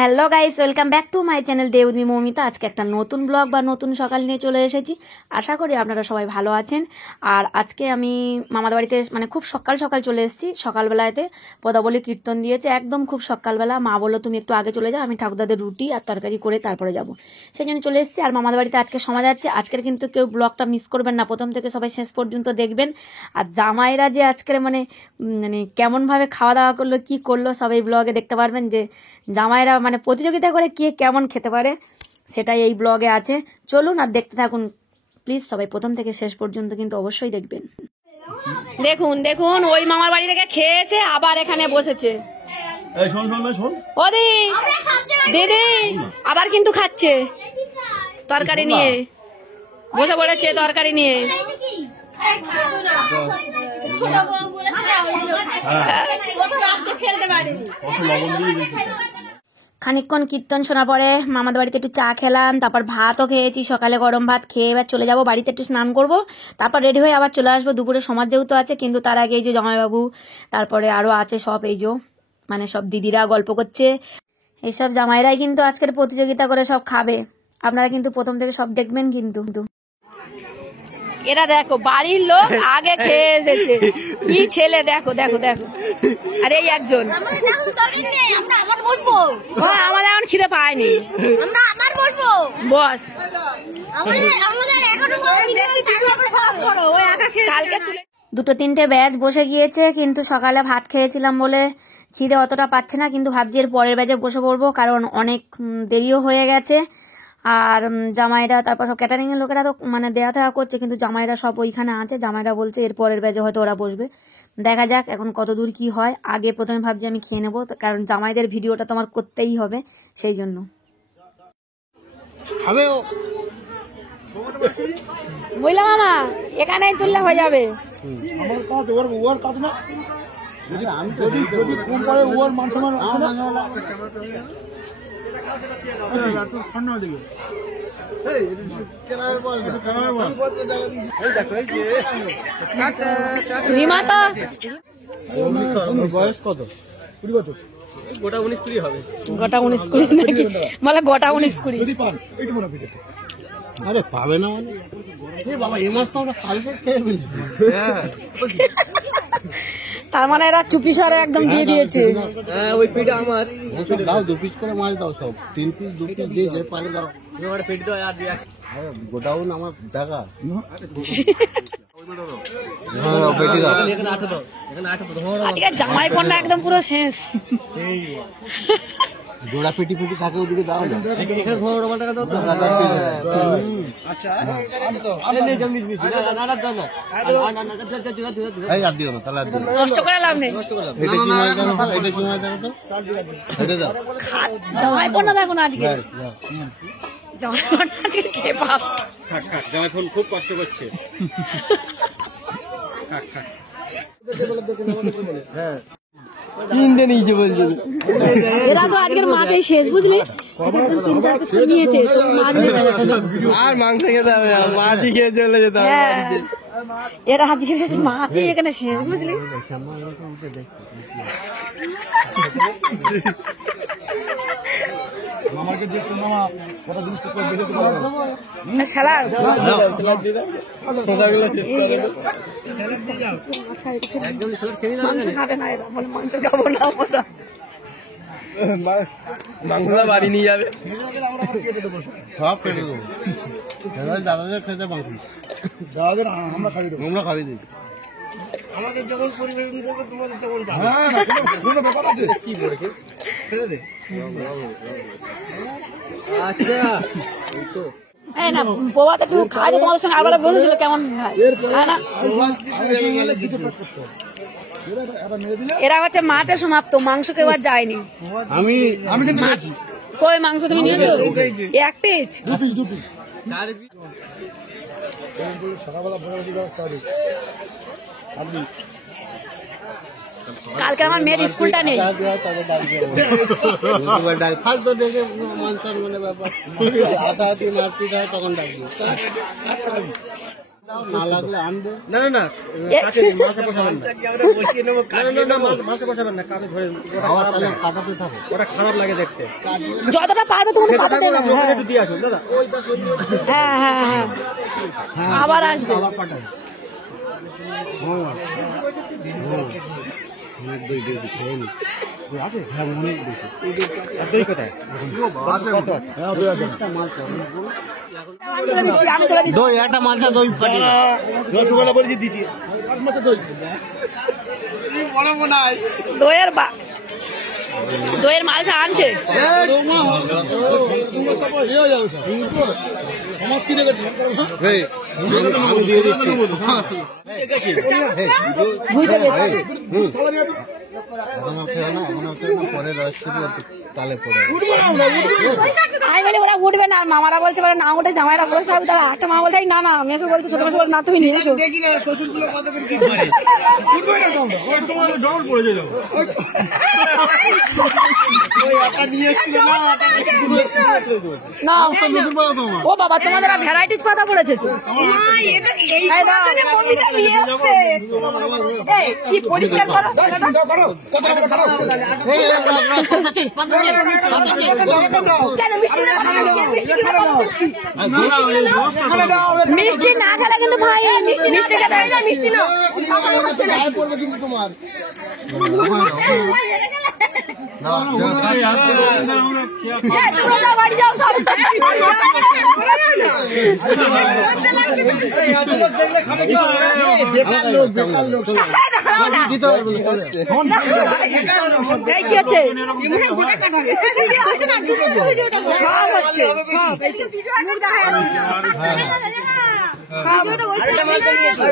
Hello guys, welcome back to my channel day with me Moumita. আজকে একটা নতুন blog বা নতুন সকাল নিয়ে চলে এসেছি। আশা করি আপনারা সবাই ভালো আছেন। আর আজকে আমি মামাদের বাড়িতে খুব সকাল সকাল চলে এসেছি। সকালবেলাতে পদাবলী কীর্তন দিয়েছে, একদম খুব সকালবেলা। মা বললো তুমি একটু আগে চলে যাও, আমি ঠাকুরদাদের রুটি আর তরকারি করে তারপরে যাব। সেই জন্য চলে এসেছি। আর মামাদের বাড়িতে আজকে সময় যাচ্ছে। আজকের কিন্তু কেউ ব্লগটা মিস করবেন না, প্রথম থেকে সবাই শেষ পর্যন্ত দেখবেন। আর জামাইরা যে আজকের মানে কেমনভাবে খাওয়া দাওয়া করলো, কি করলো, সবাই ব্লগে দেখতে পারবেন যে জামাইরা প্রতিযোগিতা করে কে কেমন খেতে পারে, সেটাই এই ব্লগে আছে। চলুন আর দেখতে থাকুন প্লিজ, সবাই প্রথম থেকে শেষ পর্যন্ত কিন্তু অবশ্যই দেখবেন। দেখুন দেখুন, ওই মামার বাড়ি থেকে খেয়েছে, আবার এখানে বসেছে। ওদি দিদি আবার কিন্তু খাচ্ছে তরকারি নিয়ে, বসে পড়েছে তরকারি নিয়ে। খানিকক্ষণ কীর্তন শোনা পরে মামাদের বাড়িতে একটু চা খেলাম, তারপর ভাতও খেয়েছি, সকালে গরম ভাত খেয়ে এবার চলে যাব বাড়িতে, একটু স্নান করব, তারপর রেডি হয়ে আবার চলে আসবো। দুপুরে সমাজ যেহেতু আছে, কিন্তু তার আগে এই যে জামাইবাবু, তারপরে আরো আছে সব, এই যে সব দিদিরা গল্প করছে। এইসব জামাইরাই কিন্তু আজকের প্রতিযোগিতা করে সব খাবে। আপনারা কিন্তু প্রথম থেকে সব দেখবেন। কিন্তু এরা দেখো, বাড়ির লোক আগে খেয়ে এসেছে, কি ছেলে, দেখো দেখো দেখো। আরে এই একজন, আমাদের এখন খিদে পায়নি, বস। দুটো তিনটে ব্যাচ বসে গিয়েছে, কিন্তু সকালে ভাত খেয়েছিলাম বলে খিদে অতটা পাচ্ছে না। কিন্তু ভাবছি এর পরের ব্যাচে বসে পড়বো, কারণ অনেক দেরিও হয়ে গেছে। আর জামাইরা, তারপর সব ক্যাটারিং এর লোকেরা তো দেয়া থাকা করছে, কিন্তু জামাইরা সব ওইখানে আছে। জামাইরা বলছে এর পরের ব্যাচে হয়তো ওরা বসবে, দেখা যাক এখন কত দূর কি হয়। আগে প্রথমে ভাবছি আমি খেয়ে নেবো, কারণ জামাইদের ভিডিওটা তো আমার করতেই হবে, সেই জন্য। বুঝলাম মামা, এখানেই তুললে হয়ে যাবে। বয়স কত? 20 বছর। গোটা 19-20 হবে। গোটা 19-20 নাকি? বলে গোটা 19-20। আরে পাবে না বাবা, এই মাছ তো আমরা কালকে খেয়ে ফেলেছি। তার মানে এরা চুপি সরে একদম দিয়ে দিয়েছে। হ্যাঁ, ওই পিঠা আমার। দাও 2 পিস করে মাছ দাও, সব 3 পিস 2 পিস দিয়ে যে পারে দাও। আমার পেট দাও আর দিয়া। গোটাউন আমার জায়গা। জামাই পন্না একদম পুরো শেষ। জোড়া পেটি পেটি থাকে, ওদিকে দাও না। নষ্ট করে লাভ নেই। জামাই পন্না দেখো না আজকে, জামাই পন্না আজকে খেয়ে ফাস্ট। জামাই ফোন খুব কষ্ট করছে। কিনতে নিয়েছে বলছে, এরা তো আজকের মাছই শেষ, বুঝলি? 3-4 পিস করে নিয়েছে, আর মাংস খেতে হবে, মাছই খেয়ে চলে যেতে হবে। এরা আজকে মাছই এখানে শেষ, বুঝলি? মামাকে জিজ্ঞেস করো, মামা কটা জিনিসপত্র দেখেছি স্যালাড মাংস খাবে না, এরা বলে মাংস খাবো না আমরা। মাংসটা বাড়ি নিয়ে যাবে, সব কেটে দেবো। দাদাদের খেতে মাংস, দাদাদের আমরা খাবি দেবো, আমরা খাবি দিই। আমাদের যেমন পরিবেশন করবে তোমাদের তেমন ব্যাপার আছে। কি বলেছে ছেড়ে দে। আচ্ছা, তো না পোয়াতে একটু খাই, তোমাদের সঙ্গে আবার বলেছিল কেমন হয় না। এরা হচ্ছে মাছের সমাপ্ত, মাংস কেউ আর যায়নি। আমি কিন্তু কই মাংস তুমি নিয়েছো? 1 পিস 2 পিস 2 পিস 4 পিস। সকালবেলা আপনি কালকে আমার মেয়ের স্কুলটা নেই। ফার্স্ট তো দেখে মানসার ব্যাপার, আধা মারপিট হয় তখন ডাকবো। না লাগলে আনবো। না না না, কাছে মাছে বসাবেন না। আমরা বসিয়ে নেব, কাটিয়ে নেব। মাছে বসাবেন না, কাটে ধরে কাটাতে থাকো। ওটা খারাপ লাগে দেখতে। যতটা পারবে তুমি কাটাতে না। একটু দিয়ে আসুন দাদা। হ্যাঁ হ্যাঁ হ্যাঁ, আবার আসবে। আবার পাঠাই। অনেক দই দিয়েছি, খেয়ে নি। আছে? হ্যাঁ, অনেক বেশি। আর দই কোথায়? কত আছে? দই একটা মালটা দই পাঠিয়ে রসগোল্লা বলেছি দিচ্ছি। দইয়ের মালসা আনছে। আমি দিয়ে দিচ্ছি। পরে তালে পড়ে আমি বলি ওরা উঠবে না, মামারা বলছে না উঠে জামাইরা বসে থাকবে। তারা একটা মা বলছে না না, মেসো বলছে ছোট মেসো বলছে না তুমি নিয়ে এসো। না ও বাবা, তোমাদের ভ্যারাইটিস পাতা পড়েছে তো। কি পরিষ্কার করো। মিষ্টি না খেলে কিন্তু ভাই, মিষ্টি খেতে হয় না, মিষ্টি না তোমরা বাড়ি যাও সব। কি হচ্ছে?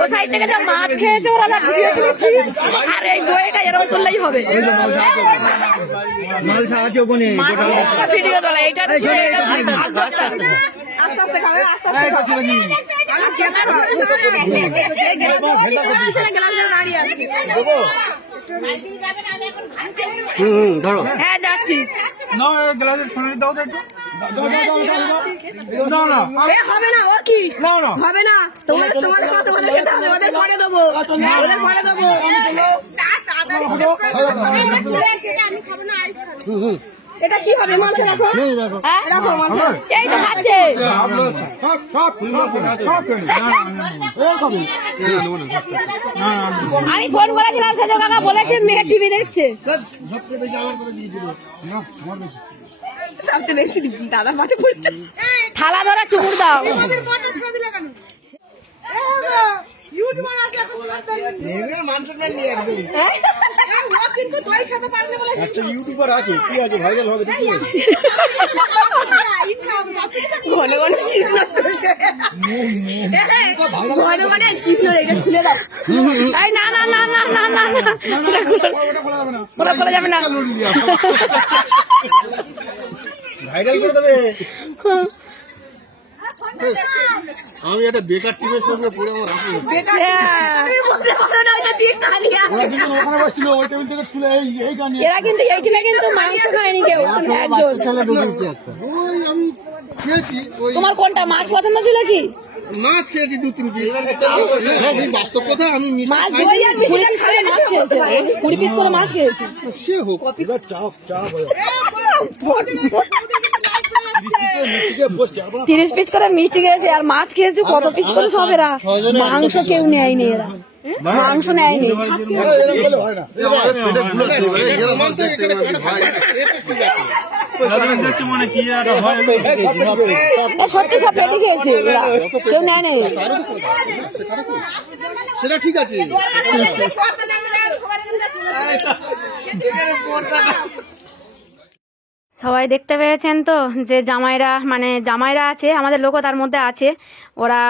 ও সাইড থেকে যা মাছ খেয়েছে ওরা না ভিডিও তুলেছি, আর এই দইটা এরকম তুললেই হবে। ভিডিও তোলা এইটা আস্তে আস্তে খাবে, আস্তে আস্তে ধরো। হ্যাঁ যাচ্ছি। হবে না, ও কি হবে না, তোমাদের খেতে হবে, ওদের পরে দেবো, ওদের পরে দেবো। এটা কি হবে? মাংস রাখো, রাখো মাংস। এই তো খাচ্ছে। আমি ফোন করেছিলাম, সেজো কাকা বলেছে মেয়ে টিভি দেখছে। সবচেয়ে বেশি দাদা মাঠে পড়ছে। থালা ধরা চুমুর দাও। ইউটিউবার আছে, কি আছে, ভাইরাল হবে। ঘন ঘন কৃষ্ণ খুলে দাও। না না না না না না না, ওটা খোলা যাবে না। ভাইরাল করে দেবে। আমি একটা বেকার টিমের সঙ্গে পড়ে আমার এরা কিন্তু এইখানে কিন্তু মাংস খায়নি কেউ, একজন। আমি খেয়েছি। তোমার কোনটা মাছ পছন্দ ছিল? কি মাছ খেয়েছি 2-3 পিস। বাস্তব কথা, আমি মাছ 20 পিস করে মাছ খেয়েছি। সে হোক, এবার চাপ 30 পিস করে মিষ্টি খেয়েছে আর মাছ খেয়েছে কত পিস করে সব। এরা মাংস কেউ নেয়নি, এরা মাংস নেয়নি। সত্যি সব পেটে খেয়েছে, এরা কেউ নেয়নি। সেটা ঠিক আছে। সবাই দেখতে পেয়েছেন তো যে জামাইরা আছে, আমাদের লোকও তার মধ্যে আছে। ওরা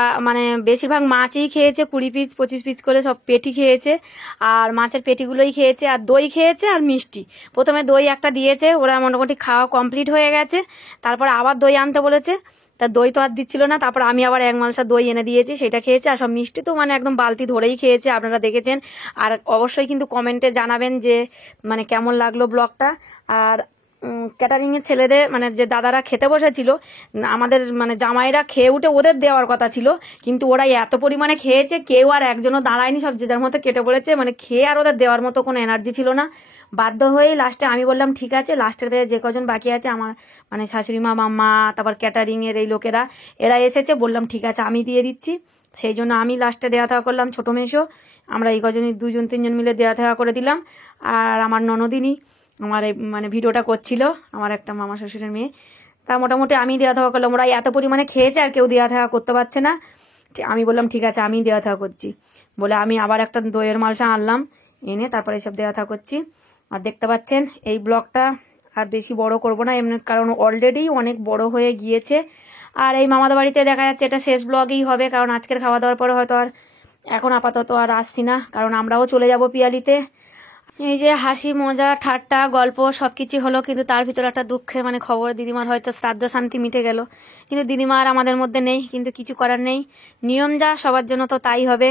বেশিরভাগ মাছই খেয়েছে, 20 পিস 25 পিস করে সব পেটি খেয়েছে, আর মাছের পেটিগুলোই খেয়েছে, আর দই খেয়েছে, আর মিষ্টি। প্রথমে দই একটা দিয়েছে, ওরা মোটামুটি খাওয়া কমপ্লিট হয়ে গেছে। তারপর আবার দই আনতে বলেছে, তা দই তো আর দিচ্ছিল না। তারপর আমি আবার 1 মালসা দই এনে দিয়েছি, সেটা খেয়েছে। আর সব মিষ্টি তো একদম বালতি ধরেই খেয়েছে, আপনারা দেখেছেন। আর অবশ্যই কিন্তু কমেন্টে জানাবেন যে কেমন লাগলো ব্লগটা। আর ক্যাটারিং এর ছেলেদের মানে যে দাদারা খেতে বসেছিল, আমাদের মানে জামাইরা খেয়ে উঠে ওদের দেওয়ার কথা ছিল, কিন্তু ওরা এত পরিমাণে খেয়েছে, কেউ আর একজনও দাঁড়ায়নি, সব যে যার মতো কেটে পড়েছে, মানে খেয়ে আর ওদের দেওয়ার মতো কোনো এনার্জি ছিল না। বাধ্য হয়েই লাস্টে আমি বললাম ঠিক আছে, লাস্টের পেয়ে যে কজন বাকি আছে আমার মানে শাশুড়ি মা, মাম্মা, তারপর ক্যাটারিং এর এই লোকেরা এরা এসেছে, বললাম ঠিক আছে আমি দিয়ে দিচ্ছি। সেই জন্য আমি লাস্টে দেওয়া থাওয়া করলাম, ছোট মেশো আমরা এই কজনই 2-3 জন মিলে দেওয়া থাওয়া করে দিলাম। আর আমার ননদিনী আমার এই মানে ভিডিওটা করছিল, আমার একটা মামা শ্বশুরের মেয়ে, তা মোটামুটি আমি দেওয়া থাওয়া করলাম। ওরা এত পরিমাণে খেয়েছে আর কেউ দেওয়া থাওয়া করতে পারছে না, আমি বললাম ঠিক আছে আমি দেওয়া থাওয়া করছি বলে আমি আবার একটা দইয়ের মালসা আনলাম, এনে তারপরে এসব দেওয়া থাওয়া করছি। আর দেখতে পাচ্ছেন এই ব্লগটা আর বেশি বড় করব না এমনি, কারণ অলরেডি অনেক বড় হয়ে গিয়েছে। আর এই মামাদের বাড়িতে দেখা যাচ্ছে এটা শেষ ব্লগই হবে, কারণ আজকের খাওয়া দাওয়ার পরে হয়তো আর এখন আপাতত আর আসছি না, কারণ আমরাও চলে যাব পিয়ালিতে। এই যে হাসি মজা ঠাট্টা গল্প সবকিছু হলো, কিন্তু তার ভিতরে একটা দুঃখে মানে খবর, দিদিমার হয়তো শ্রাদ্ধ শান্তি মিটে গেল, কিন্তু দিদিমা আর আমাদের মধ্যে নেই, কিন্তু কিছু করার নেই, নিয়ম যা সবার জন্য তো তাই হবে।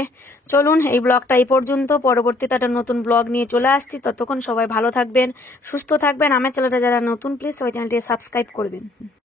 চলুন এই ব্লগটা এই পর্যন্ত, পরবর্তীতে একটা নতুন ব্লগ নিয়ে চলে আসছি, ততক্ষণ সবাই ভালো থাকবেন, সুস্থ থাকবেন। আমার চ্যানেলটা যারা নতুন প্লিজ সবাই চ্যানেলটি সাবস্ক্রাইব করবেন।